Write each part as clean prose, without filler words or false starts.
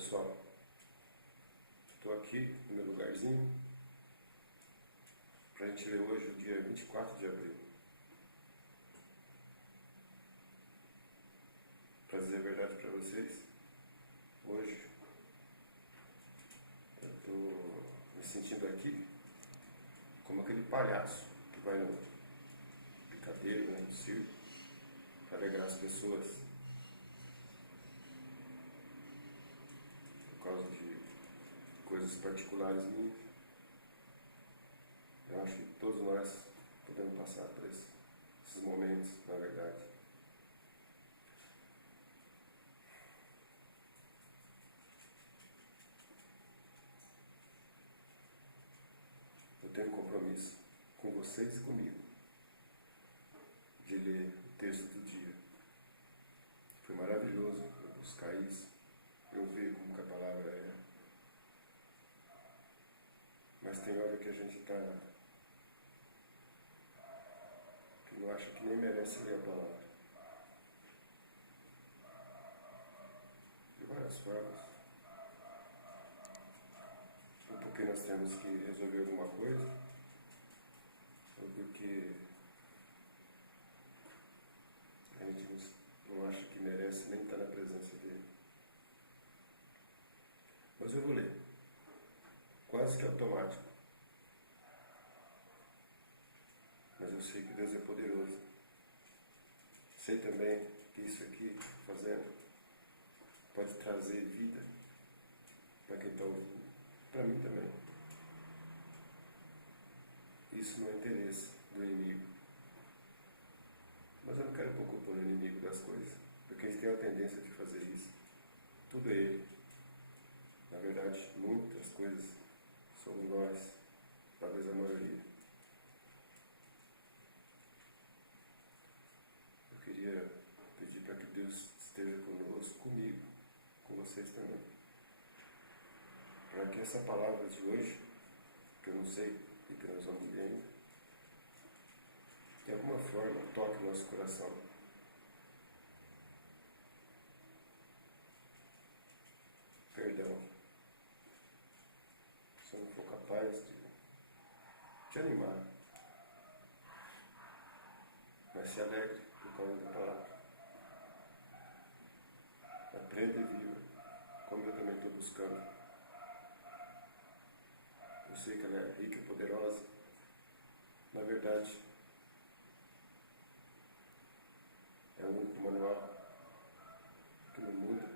pessoal, estou aqui no meu lugarzinho para a gente ler hoje o dia 24 de abril. Para dizer a verdade para vocês, hoje eu estou me sentindo aqui como aquele palhaço que vai no picadeiro, no circo, para alegrar as pessoas por causa de coisas particulares minhas. Eu acho que todos nós podemos passar por esses momentos, na verdade. Eu tenho um compromisso com vocês e comigo de ler o texto do dia. Foi maravilhoso eu buscar isso, eu ver como que a palavra é. Mas tem hora que a gente que não acha que nem merece ler a palavra. De várias formas. Ou porque nós temos que resolver alguma coisa, ou porque a gente não acha que merece nem estar na presença dele. Mas eu vou ler. Quase que automático. Mas eu sei que Deus é poderoso. Sei também que isso aqui, fazendo, pode trazer vida para quem está ouvindo. Para mim também. Isso não é interesse do inimigo. Mas eu não quero pouco pôr o inimigo das coisas, porque eles têm a tendência de fazer isso. Tudo é ele. Na verdade, muitas coisas somos nós, talvez a maioria. Eu queria pedir para que Deus esteja conosco, comigo, com vocês também. Para que essa palavra de hoje, que eu não sei e que nós vamos ler ainda, de alguma forma toque nosso coração. Perdão. Se eu não for capaz de te animar, mas se alegre por causa da palavra. Aprenda e viva, como eu também estou buscando. Eu sei que ela é rica e poderosa. Na verdade, é o único manual que não muda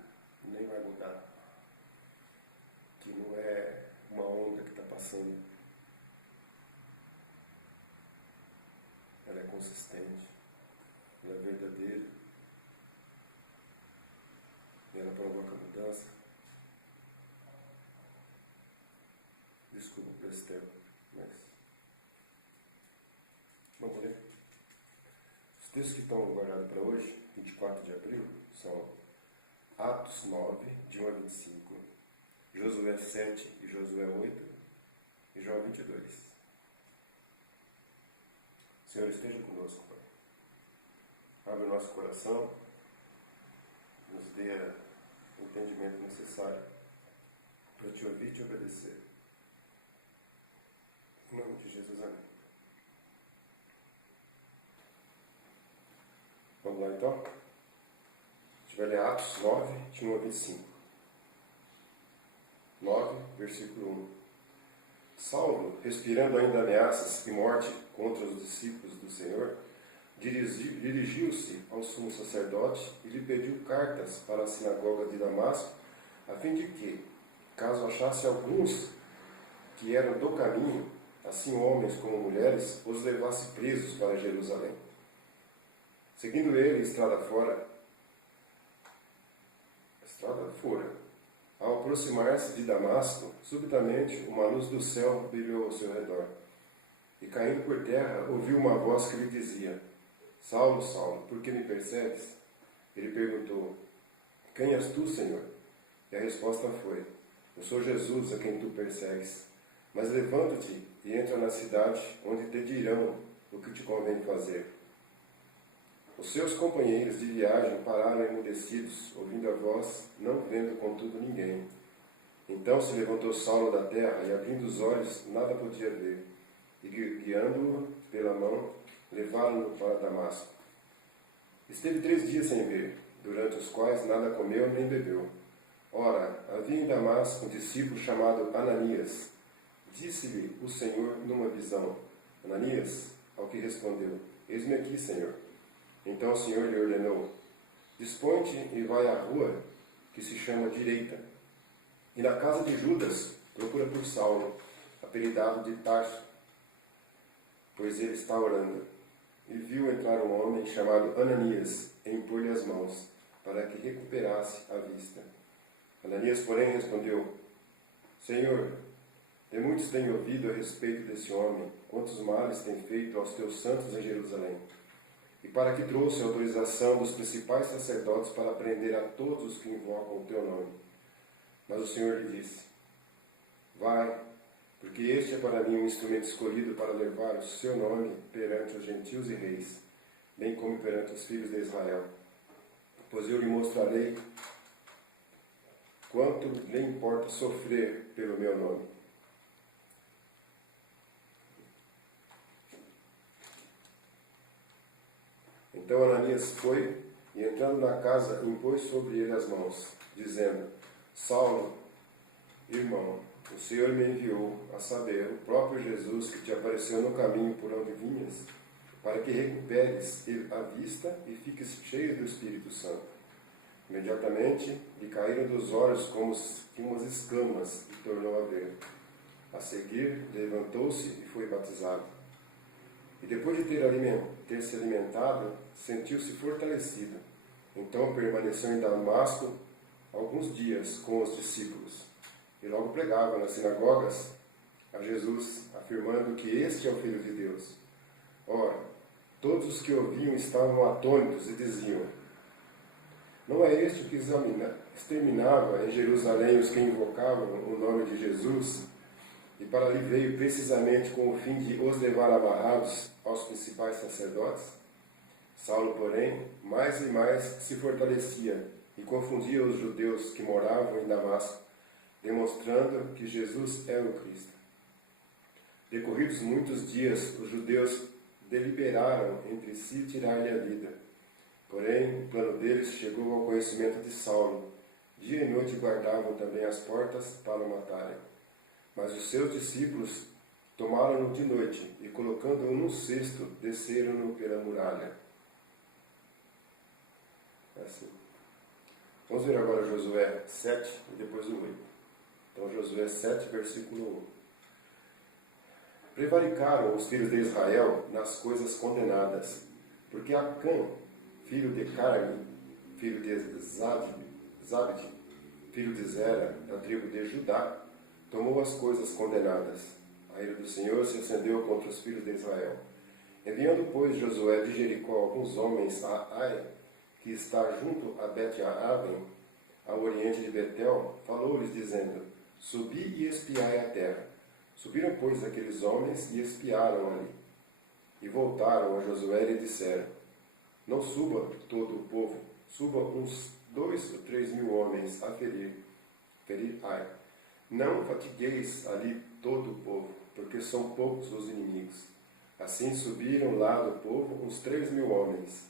e nem vai mudar. Que não é uma onda que está passando. Ela é consistente, ela é verdadeira, e ela provoca mudança. Desculpa por esse tempo, mas vamos ler. Os textos que estão guardados para hoje, 24 de abril, são Atos 9, de 1 a 25, Josué 7 e Josué 8 e João 22. Senhor, esteja conosco, Pai. Abre o nosso coração, nos dê o entendimento necessário para te ouvir e te obedecer. Em nome de Jesus, amém. Vamos lá então? A gente vai ler Atos 9, de 1 a 25. 9, versículo 1. Saulo, respirando ainda ameaças e morte contra os discípulos do Senhor, dirigiu-se ao sumo sacerdote e lhe pediu cartas para a sinagoga de Damasco, a fim de que, caso achasse alguns que eram do caminho, assim homens como mulheres, os levasse presos para Jerusalém. Seguindo ele estrada fora, ao aproximar-se de Damasco, subitamente uma luz do céu brilhou ao seu redor. E caindo por terra, ouviu uma voz que lhe dizia: Saulo, Saulo, por que me persegues? Ele perguntou: Quem és tu, Senhor? E a resposta foi: Eu sou Jesus, a quem tu persegues. Mas levanta-te e entra na cidade, onde te dirão o que te convém fazer. Os seus companheiros de viagem pararam emudecidos, ouvindo a voz, não vendo contudo ninguém. Então se levantou Saulo da terra, e abrindo os olhos, nada podia ver. E guiando-o pela mão, levaram-no para Damasco. Esteve 3 dias sem ver, durante os quais nada comeu nem bebeu. Ora, havia em Damasco um discípulo chamado Ananias. Disse-lhe o Senhor numa visão: Ananias, ao que respondeu: Eis-me aqui, Senhor. Então o Senhor lhe ordenou: Dispõe-te e vai à rua, que se chama Direita, e na casa de Judas procura por Saulo, apelidado de Tarso, pois ele está orando. E viu entrar um homem chamado Ananias, e impor-lhe as mãos, para que recuperasse a vista. Ananias, porém, respondeu: Senhor, de muitos tenho ouvido a respeito desse homem, quantos males tem feito aos teus santos em Jerusalém. E para que trouxe a autorização dos principais sacerdotes para prender a todos os que invocam o teu nome. Mas o Senhor lhe disse: Vai, porque este é para mim um instrumento escolhido para levar o seu nome perante os gentios e reis, bem como perante os filhos de Israel. Pois eu lhe mostrarei quanto lhe importa sofrer pelo meu nome. Então Ananias foi, e entrando na casa, impôs sobre ele as mãos, dizendo: Saulo, irmão, o Senhor me enviou, a saber, o próprio Jesus que te apareceu no caminho por onde vinhas, para que recuperes a vista e fiques cheio do Espírito Santo. Imediatamente lhe caíram dos olhos como que umas escamas e tornou a ver. A seguir, levantou-se e foi batizado. E depois de ter se alimentado, sentiu-se fortalecido. Então permaneceu em Damasco alguns dias com os discípulos. E logo pregava nas sinagogas a Jesus, afirmando que este é o Filho de Deus. Ora, todos os que ouviam estavam atônitos e diziam: Não é este o que exterminava em Jerusalém os que invocavam o nome de Jesus? E para ali veio precisamente com o fim de os levar amarrados aos principais sacerdotes? Saulo, porém, mais e mais se fortalecia e confundia os judeus que moravam em Damasco, demonstrando que Jesus era o Cristo. Decorridos muitos dias, os judeus deliberaram entre si tirar-lhe a vida. Porém, o plano deles chegou ao conhecimento de Saulo. Dia e noite guardavam também as portas para o matarem. Mas os seus discípulos tomaram-no de noite e, colocando-o num cesto, desceram-no pela muralha. Assim. Vamos ver agora Josué 7 e depois o 8. Então, Josué 7, versículo 1. Prevaricaram os filhos de Israel nas coisas condenadas, porque Acã, filho de Carme, filho de Zabde, filho de Zera, da tribo de Judá, tomou as coisas condenadas. A ira do Senhor se acendeu contra os filhos de Israel. Enviando, pois, Josué de Jericó alguns homens a Ai, que está junto a Bet-Aven, ao oriente de Betel, falou-lhes, dizendo: Subi e espiai a terra. Subiram, pois, aqueles homens e espiaram ali. E voltaram a Josué e lhe disseram: Não suba todo o povo, suba uns 2 ou 3 mil homens a ferir Ai. Não fatigueis ali todo o povo, porque são poucos os inimigos. Assim subiram lá do povo uns 3 mil homens,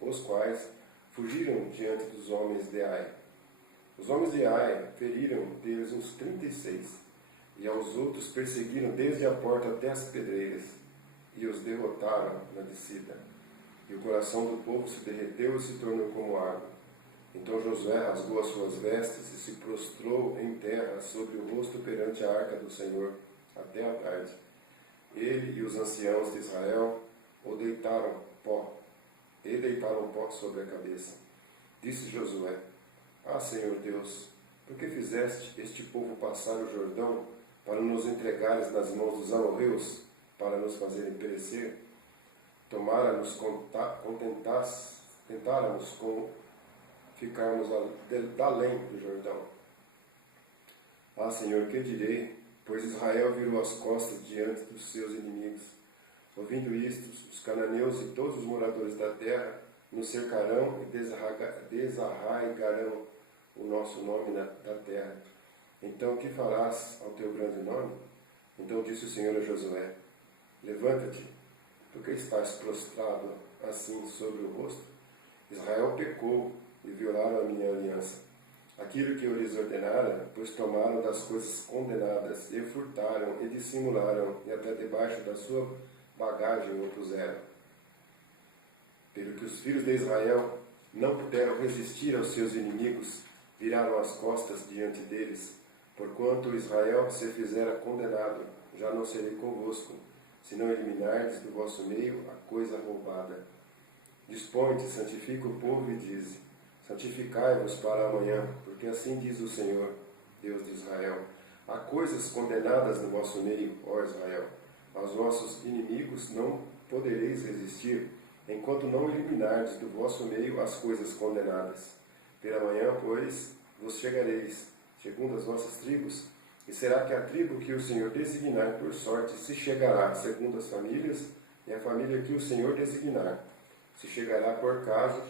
os quais fugiram diante dos homens de Ai. Os homens de Ai feriram deles uns 36, e aos outros perseguiram desde a porta até as pedreiras, e os derrotaram na descida. E o coração do povo se derreteu e se tornou como água. Então Josué rasgou as suas vestes e se prostrou em terra sobre o rosto perante a arca do Senhor até a tarde. Ele e os anciãos de Israel deitaram pó sobre a cabeça. Disse Josué: Ah, Senhor Deus, por que fizeste este povo passar o Jordão para nos entregares nas mãos dos amorreus, para nos fazerem perecer? Tomara-nos tentáramos com ficarmos além do Jordão. Ah, Senhor, que direi? Pois Israel virou as costas diante dos seus inimigos. Ouvindo isto, os cananeus e todos os moradores da terra nos cercarão e desarraigarão o nosso nome da terra. Então que farás ao teu grande nome? Então disse o Senhor a Josué: levanta-te, porque estás prostrado assim sobre o rosto? Israel pecou e violaram a minha aliança. Aquilo que eu lhes ordenara, pois tomaram das coisas condenadas, e furtaram, e dissimularam, e até debaixo da sua bagagem o puseram. Pelo que os filhos de Israel não puderam resistir aos seus inimigos, viraram as costas diante deles. Porquanto Israel se fizera condenado, já não serei convosco, se não eliminardes do vosso meio a coisa roubada. Dispõe-te, santifica o povo e dize: santificai-vos para amanhã, porque assim diz o Senhor, Deus de Israel: há coisas condenadas no vosso meio, ó Israel. Aos vossos inimigos não podereis resistir, enquanto não eliminardes do vosso meio as coisas condenadas. Pela manhã, pois, vos chegareis, segundo as vossas tribos, e será que a tribo que o Senhor designar por sorte se chegará, segundo as famílias, e a família que o Senhor designar se chegará por casos,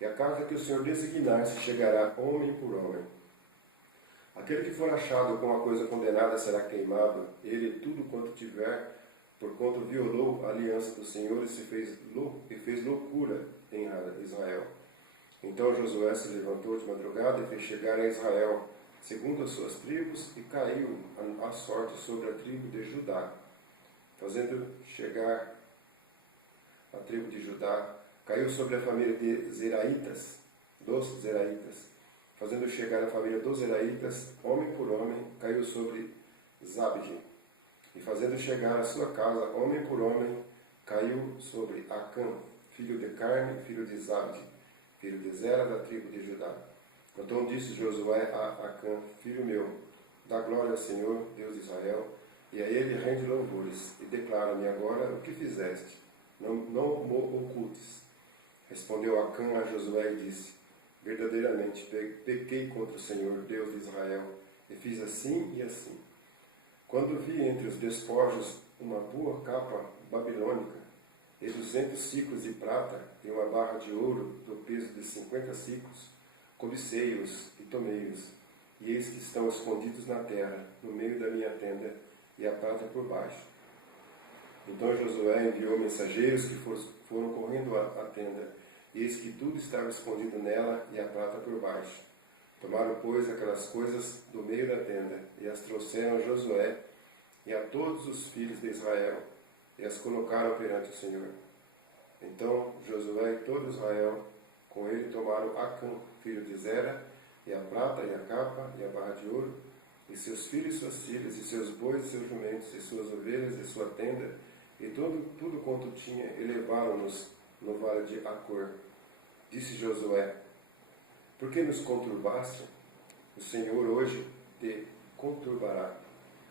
e a casa que o Senhor designar se chegará homem por homem. Aquele que for achado com a coisa condenada será queimado, ele e tudo quanto tiver, porquanto violou a aliança do Senhor e fez loucura em Israel. Então Josué se levantou de madrugada e fez chegar a Israel, segundo as suas tribos, e caiu a sorte sobre a tribo de Judá. Fazendo chegar a tribo de Judá, caiu sobre a família de Zeraitas, dos Zeraitas. Fazendo chegar a família dos Zeraitas, homem por homem, caiu sobre Zabdi. E fazendo chegar a sua casa, homem por homem, caiu sobre Acã, filho de Carme, filho de Zabdi, filho de Zera, da tribo de Judá. Então disse Josué a Acã: filho meu, dá glória ao Senhor, Deus de Israel, e a ele rende louvores, e declara-me agora o que fizeste, não o ocultes. Respondeu Acã a Josué e disse: verdadeiramente pequei contra o Senhor, Deus de Israel, e fiz assim e assim. Quando vi entre os despojos uma boa capa babilônica, e 200 ciclos de prata, e uma barra de ouro do peso de 50 ciclos, cobicei-os e tomei-os, e eis que estão escondidos na terra, no meio da minha tenda, e a prata por baixo. Então Josué enviou mensageiros que foram correndo à tenda, e eis que tudo estava escondido nela, e a prata por baixo. Tomaram, pois, aquelas coisas do meio da tenda, e as trouxeram a Josué e a todos os filhos de Israel, e as colocaram perante o Senhor. Então Josué e todo Israel com ele tomaram Acã, filho de Zera, e a prata, e a capa, e a barra de ouro, e seus filhos e suas filhas, e seus bois e seus jumentos, e suas ovelhas, e sua tenda, e tudo quanto tinha, e levaram-nos no vale de Acor. Disse Josué: por que nos conturbaste? O Senhor hoje te conturbará.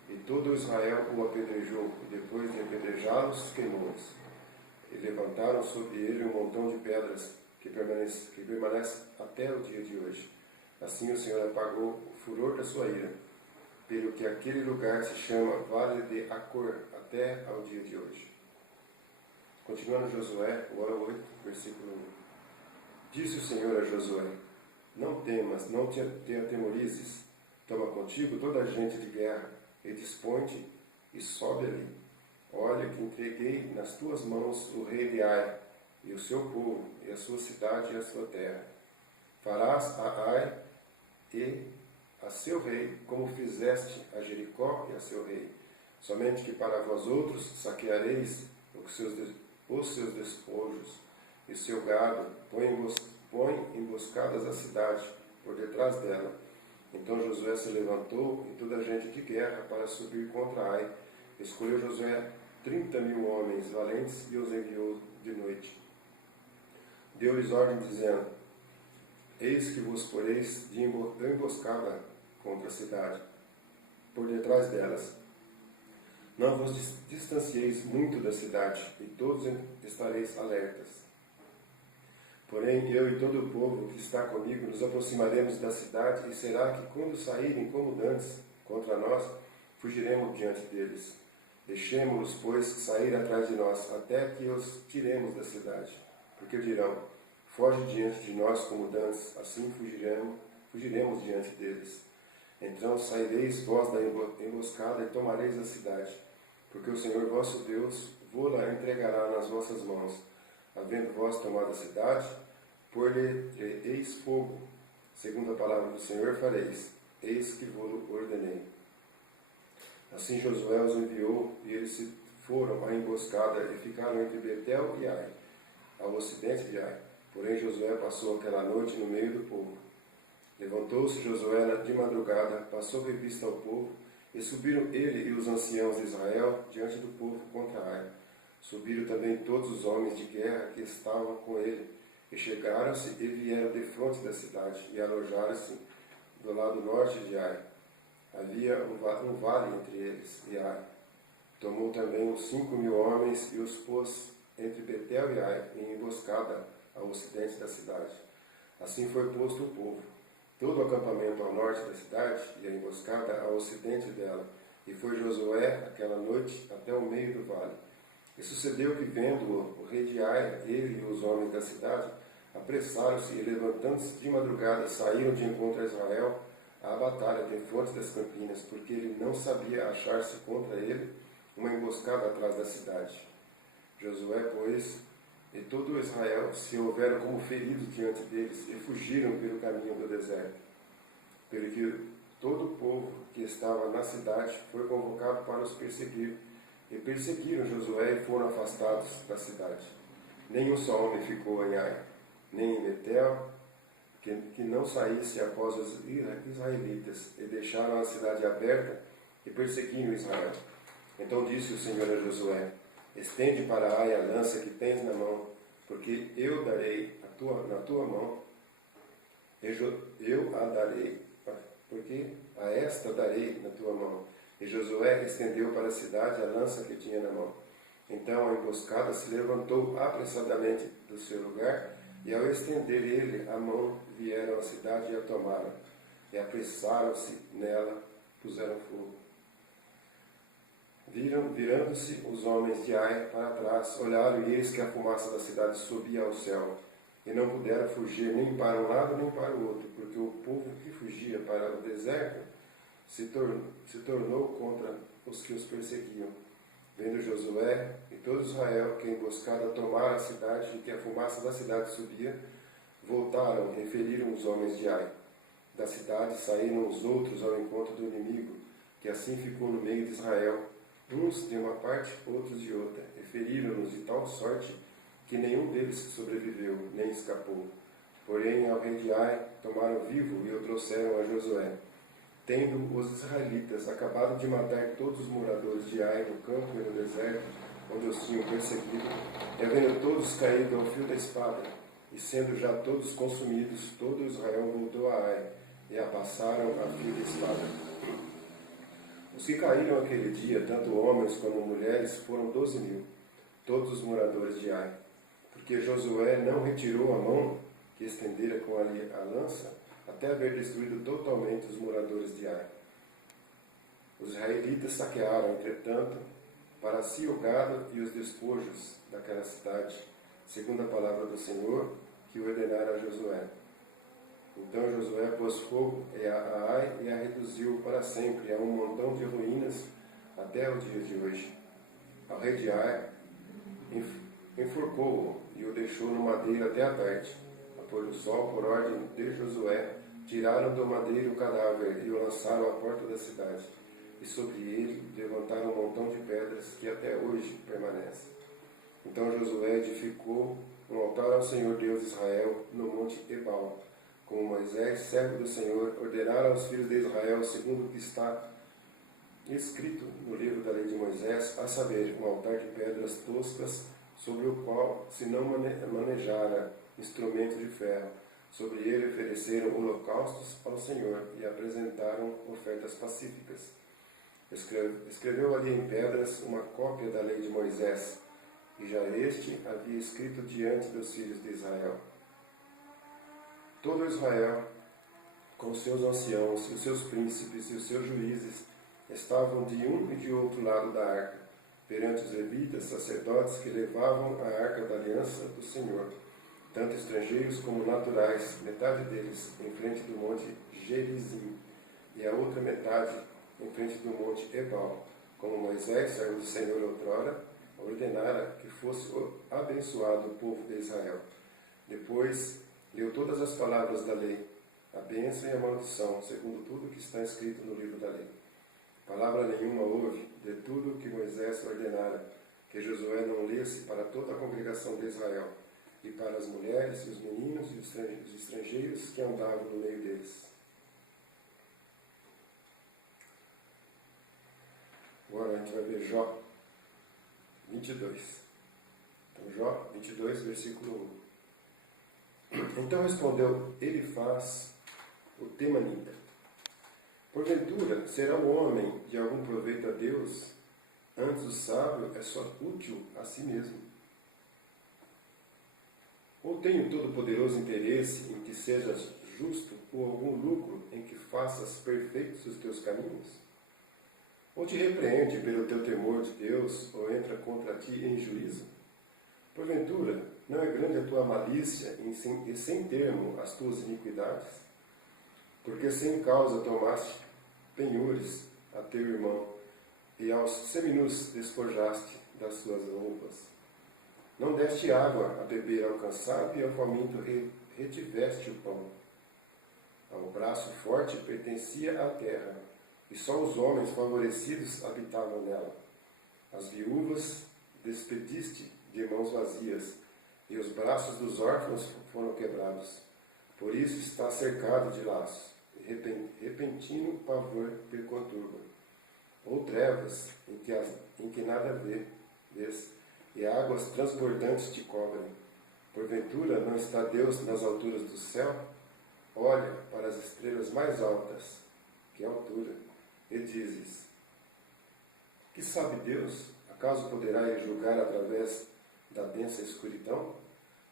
E todo Israel o apedrejou, e depois de apedrejá-los, queimou-os. E levantaram sobre ele um montão de pedras, que permanece até o dia de hoje. Assim o Senhor apagou o furor da sua ira, pelo que aquele lugar se chama Vale de Acor, até ao dia de hoje. Continuando Josué, o 8, versículo 1. Disse o Senhor a Josué: não temas, não te atemorizes, toma contigo toda a gente de guerra, e dispõe-te, e sobe ali. Olha que entreguei nas tuas mãos o rei de Ai, e o seu povo, e a sua cidade e a sua terra. Farás a Ai e a seu rei, como fizeste a Jericó e a seu rei. Somente que para vós outros saqueareis os seus despojos, e o seu gado, põe emboscadas a cidade, por detrás dela. Então Josué se levantou, e toda a gente de guerra, para subir contra Ai. Escolheu Josué 30.000 homens valentes, e os enviou de noite. Deu-lhes ordem, dizendo: eis que vos poreis de emboscada contra a cidade, por detrás delas. Não vos distancieis muito da cidade, e todos estareis alertas. Porém, eu e todo o povo que está comigo nos aproximaremos da cidade, e será que, quando saírem como dantes contra nós, fugiremos diante deles. Deixemo-los, pois, sair atrás de nós, até que os tiremos da cidade. Porque dirão: foge diante de nós como dantes, assim fugiremos diante deles. Então saireis vós da emboscada e tomareis a cidade, porque o Senhor vosso Deus vô-la entregará nas vossas mãos. Havendo vós tomado a cidade, por-lhe-eis fogo. Segundo a palavra do Senhor fareis, eis que vô-lo ordenei. Assim Josué os enviou, e eles se foram à emboscada e ficaram entre Betel e Ai, ao ocidente de Ai. Porém Josué passou aquela noite no meio do povo. Levantou-se Josué de madrugada, passou revista ao povo, e subiram ele e os anciãos de Israel diante do povo contra Ai. Subiram também todos os homens de guerra que estavam com ele, e chegaram-se e vieram defronte da cidade, e alojaram-se do lado norte de Ai. Havia um vale entre eles e Ai. Tomou também os 5.000 homens e os pôs entre Betel e Ai, em emboscada ao ocidente da cidade. Assim foi posto o povo, todo o acampamento ao norte da cidade e a emboscada ao ocidente dela. E foi Josué aquela noite até o meio do vale. E sucedeu que, vendo-o, o rei de Ai, ele e os homens da cidade, apressaram-se e, levantando-se de madrugada, saíram de encontro a Israel à batalha defronte das campinas, porque ele não sabia achar-se contra ele uma emboscada atrás da cidade. Josué, pois, e todo Israel se houveram como feridos diante deles e fugiram pelo caminho do deserto. Pelo que todo o povo que estava na cidade foi convocado para os perseguir, e perseguiram Josué e foram afastados da cidade. Nenhum só homem ficou em Ai, nem em Betel, que não saísse após os israelitas, e deixaram a cidade aberta e perseguiram Israel. Então disse o Senhor a Josué: estende para Ai a lança que tens na mão, porque eu darei na tua mão, eu a darei, porque a esta darei na tua mão. E Josué estendeu para a cidade a lança que tinha na mão. Então a emboscada se levantou apressadamente do seu lugar, e ao estender ele a mão, vieram à cidade e a tomaram, e apressaram-se nela, puseram fogo. Virando-se os homens de Ai para trás, olharam e eis que a fumaça da cidade subia ao céu, e não puderam fugir nem para um lado nem para o outro, porque o povo que fugia para o deserto se tornou contra os que os perseguiam. Vendo Josué e todo Israel que a emboscada tomara a cidade e que a fumaça da cidade subia, voltaram e feriram os homens de Ai. Da cidade saíram os outros ao encontro do inimigo, que assim ficou no meio de Israel, uns de uma parte, outros de outra, e feriram-nos de tal sorte que nenhum deles sobreviveu, nem escapou. Porém, ao rei de Ai tomaram vivo e o trouxeram a Josué. Tendo os israelitas acabado de matar todos os moradores de Ai no campo e no deserto, onde os tinham perseguido, e havendo todos caído ao fio da espada, e sendo já todos consumidos, todo Israel voltou a Ai, e a passaram a fio da espada. Os que caíram aquele dia, tanto homens como mulheres, foram 12.000, todos os moradores de Ai, porque Josué não retirou a mão que estendera com a lança, até haver destruído totalmente os moradores de Ai. Os israelitas saquearam, entretanto, para si o gado e os despojos daquela cidade, segundo a palavra do Senhor, que ordenara a Josué. Então Josué pôs fogo a Ai e a reduziu para sempre a um montão de ruínas até o dia de hoje. Ao rei de Ai enforcou-o e o deixou no madeiro até a tarde. A pôr do sol, por ordem de Josué, tiraram do madeiro o cadáver e o lançaram à porta da cidade. E sobre ele levantaram um montão de pedras que até hoje permanece. Então Josué edificou um altar ao Senhor Deus de Israel no monte Ebal, como Moisés, servo do Senhor, ordenara aos filhos de Israel, segundo o que está escrito no livro da lei de Moisés, a saber, um altar de pedras toscas, sobre o qual se não manejara instrumento de ferro. Sobre ele ofereceram holocaustos ao Senhor e apresentaram ofertas pacíficas. Escreveu ali em pedras uma cópia da lei de Moisés, e já este havia escrito diante dos filhos de Israel. Todo Israel, com os seus anciãos, e os seus príncipes e os seus juízes, estavam de um e de outro lado da arca, perante os levitas, sacerdotes que levavam a arca da aliança do Senhor, tanto estrangeiros como naturais, metade deles em frente do monte Gerizim, e a outra metade em frente do monte Ebal, como Moisés, servo do Senhor outrora, ordenara que fosse abençoado o povo de Israel. Depois leu todas as palavras da lei, a bênção e a maldição, segundo tudo que está escrito no livro da lei. Palavra nenhuma houve de tudo que Moisés ordenara, que Josué não lesse para toda a congregação de Israel, e para as mulheres e os meninos e os estrangeiros que andavam no meio deles. Agora a gente vai ver Jó 22. Então, Jó 22, versículo 1. Então respondeu Elifaz, o temanita: porventura, será o homem de algum proveito a Deus? Antes o sábio é só útil a si mesmo. Ou tem o Todo-Poderoso interesse em que sejas justo, ou algum lucro em que faças perfeitos os teus caminhos? Ou te repreende pelo teu temor de Deus, ou entra contra ti em juízo? Porventura, não é grande a tua malícia e sem termo as tuas iniquidades? Porque sem causa tomaste penhores a teu irmão, e aos seminus despojaste das suas roupas. Não deste água a beber ao cansado, e ao faminto retiveste o pão. Ao braço forte pertencia a terra, e só os homens favorecidos habitavam nela. As viúvas despediste de mãos vazias, e os braços dos órfãos foram quebrados. Por isso está cercado de laços, e repentino pavor te conturba. Ou trevas, em que nada vês, e águas transbordantes te cobrem. Porventura não está Deus nas alturas do céu? Olha para as estrelas mais altas, que altura, e dizes: que sabe Deus? Acaso poderá ele julgar através da densa escuridão?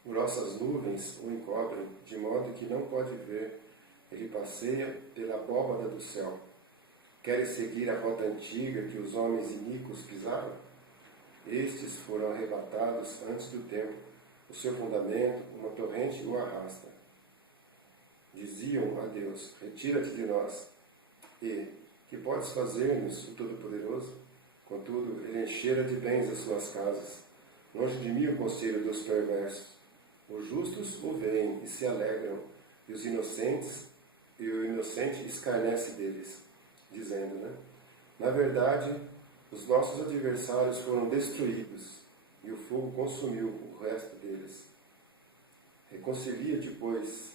Grossas nuvens o encobrem, de modo que não pode ver. Ele passeia pela abóbada do céu. Queres seguir a rota antiga que os homens iníquos pisaram? Estes foram arrebatados antes do tempo. O seu fundamento, uma torrente o arrasta. Diziam a Deus: retira-te de nós. E que podes fazer-nos, o Todo-Poderoso? Contudo, ele enchera de bens as suas casas. Longe de mim o conselho dos perversos. Os justos o veem e se alegram, e os inocentes, e o inocente escarnece deles, dizendo, na verdade, os nossos adversários foram destruídos, e o fogo consumiu o resto deles. Reconcilia-te, pois,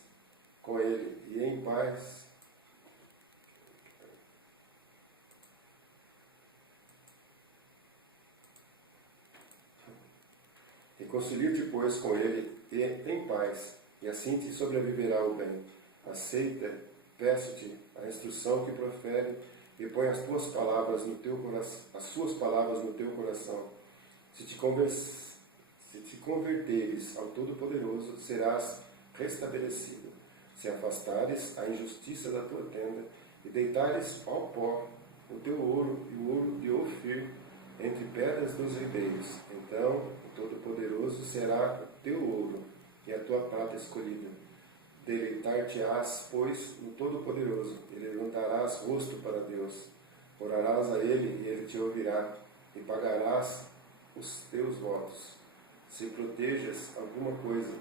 com ele, e em paz. Reconcilia-te, pois, com ele, e em paz, e assim te sobreviverá o bem. Aceita, peço-te, a instrução que profere, e põe as suas palavras no teu coração. Se te converteres ao Todo-Poderoso, serás restabelecido. Se afastares a injustiça da tua tenda, e deitares ao pó o teu ouro e o ouro de Ofir entre pedras dos ribeiros, então o Todo-Poderoso será o teu ouro e a tua prata escolhida. Deleitar-te-ás, pois, no Todo-Poderoso, e levantarás rosto para Deus. Orarás a Ele, e Ele te ouvirá, e pagarás os teus votos. Se protejas alguma coisa,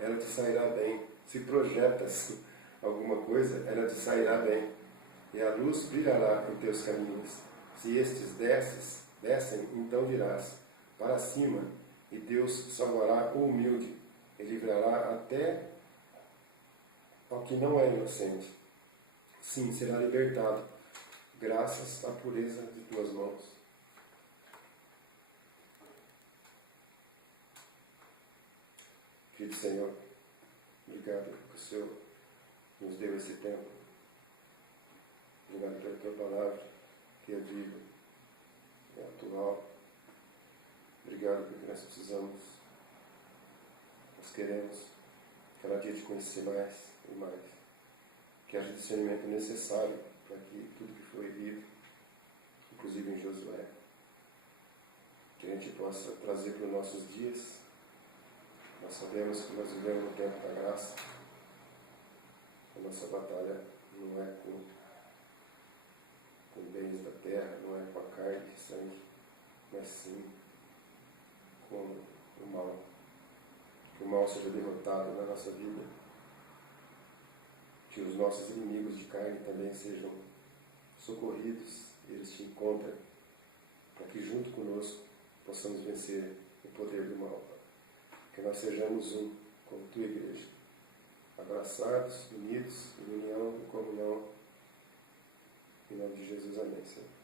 ela te sairá bem. Se projetas alguma coisa, ela te sairá bem. E a luz brilhará em teus caminhos. Se estes descem, então dirás: para cima, e Deus salvará o humilde, e livrará até ao que não é inocente. Sim, será libertado, graças à pureza de tuas mãos. Filho do Senhor, obrigado que o Senhor nos deu esse tempo. Obrigado pela tua palavra, que é viva, é atual. Obrigado porque nós precisamos, nós queremos cada dia te conhecer mais e mais. Que haja discernimento necessário para que tudo que foi lido, inclusive em Josué, que a gente possa trazer para os nossos dias. Nós sabemos que nós vivemos no tempo da graça. A nossa batalha não é com bens da terra, não é com a carne e sangue, mas sim com o mal. Que o mal seja derrotado na nossa vida, que os nossos inimigos de carne também sejam socorridos, eles te encontrem, para que junto conosco possamos vencer o poder do mal. Que nós sejamos um, como tua igreja, abraçados, unidos, em união e comunhão. Em nome de Jesus, amém, Senhor.